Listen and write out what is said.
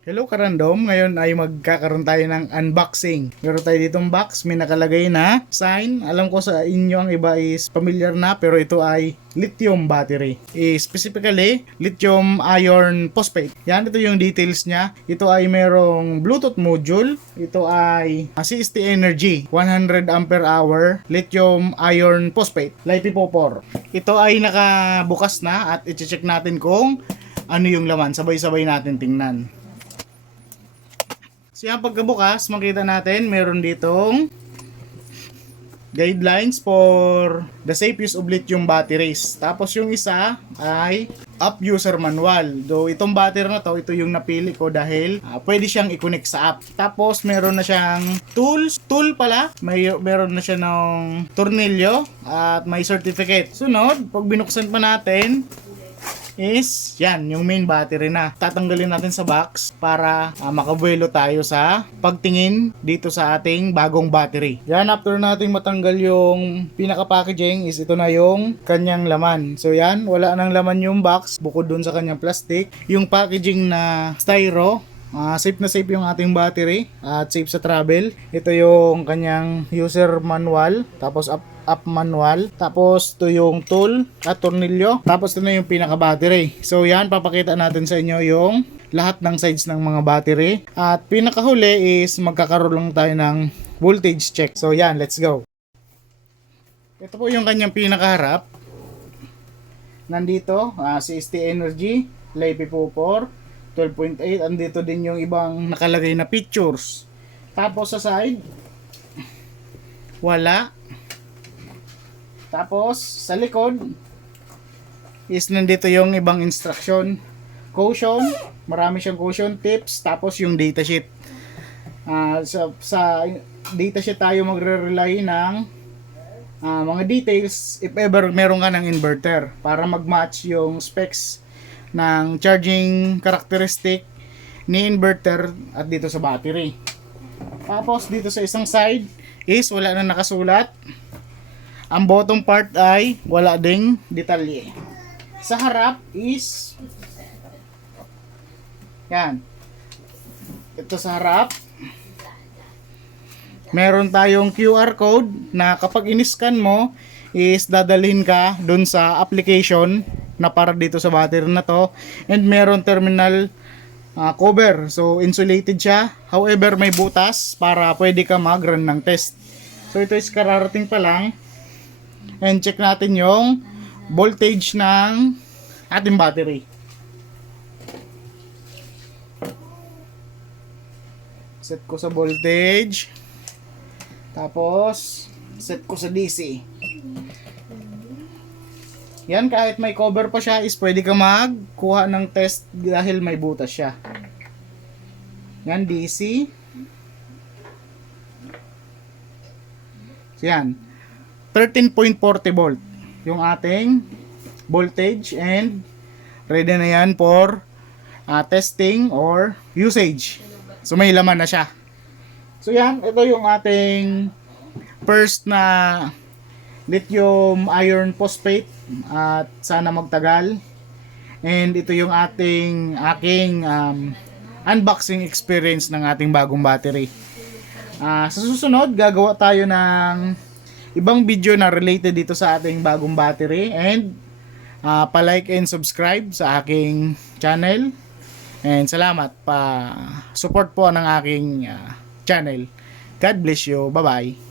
Hello karandom, ngayon ay magkakaroon tayo ng unboxing. Meron tayo ditong box, may nakalagay na sign. Alam ko sa inyo ang iba is familiar na, pero ito ay lithium battery. Specifically, lithium iron phosphate. Yan, ito yung details niya. Ito ay merong Bluetooth module. Ito ay CST Energy 100 ampere hour lithium iron phosphate. LiPo4. Ito ay nakabukas na at i-check natin kung ano yung laman. Sabay-sabay natin tingnan. So yan, pagkabukas, makita natin meron ditong guidelines for the safe use of lithium batteries. Tapos yung isa ay app user manual. Though itong battery na to, ito yung napili ko dahil pwede siyang i-connect sa app. Tapos meron na siyang tool pala. Meron na siya ng tornilyo at may certificate. Sunod, pag binuksan pa natin, is yan, yung main battery na. Tatanggalin natin sa box para makabuelo tayo sa pagtingin dito sa ating bagong battery. Yan, after nating matanggal yung pinaka-packaging is ito na yung kanyang laman. So yan, wala nang laman yung box bukod dun sa kanyang plastic. Yung packaging na styro, safe na safe yung ating battery at safe sa travel. Ito yung kanyang user manual, tapos app manual, tapos ito yung tool at tornilyo, tapos ito na yung pinaka battery. So yan, papakita natin sa inyo yung lahat ng sides ng mga battery at pinakahuli is magkakaroon lang tayo ng voltage check. So yan, let's go. Ito po yung kanyang pinakaharap. Nandito CST Energy LiPo4 12.8. Andito din yung ibang nakalagay na pictures. Tapos sa side, wala. Tapos sa likod is nandito yung ibang instruction. Caution, marami siyang caution tips. Tapos yung datasheet. Sa datasheet tayo magre-rely ng mga details if ever meron ka ng inverter para mag-match yung specs ng charging characteristic ni inverter at dito sa battery. Tapos dito sa isang side is wala na nakasulat. Ang bottom part ay wala ding detalye. Sa harap is yan. Ito sa harap, meron tayong QR code na kapag in-scan mo is dadalhin ka dun sa application na para dito sa battery na to, and meron terminal cover, so insulated siya. However, may butas para pwede ka mag-run ng test. So ito is kararating pa lang, and check natin yung voltage ng ating battery. Set ko sa voltage, tapos set ko sa DC. Yan, kahit may cover pa siya is pwede ka magkuha ng test dahil may butas siya. Yan, DC. So yan, 13.40 volt yung ating voltage, and ready na yan for testing or usage. So may laman na siya. So yan, ito yung ating first na lithium iron phosphate at sana magtagal. And ito yung aking unboxing experience ng ating bagong battery. Sa susunod, gagawa tayo ng ibang video na related dito sa ating bagong battery, and pa-like and subscribe sa aking channel. And salamat pa support po ng aking channel. God bless you. Bye-bye.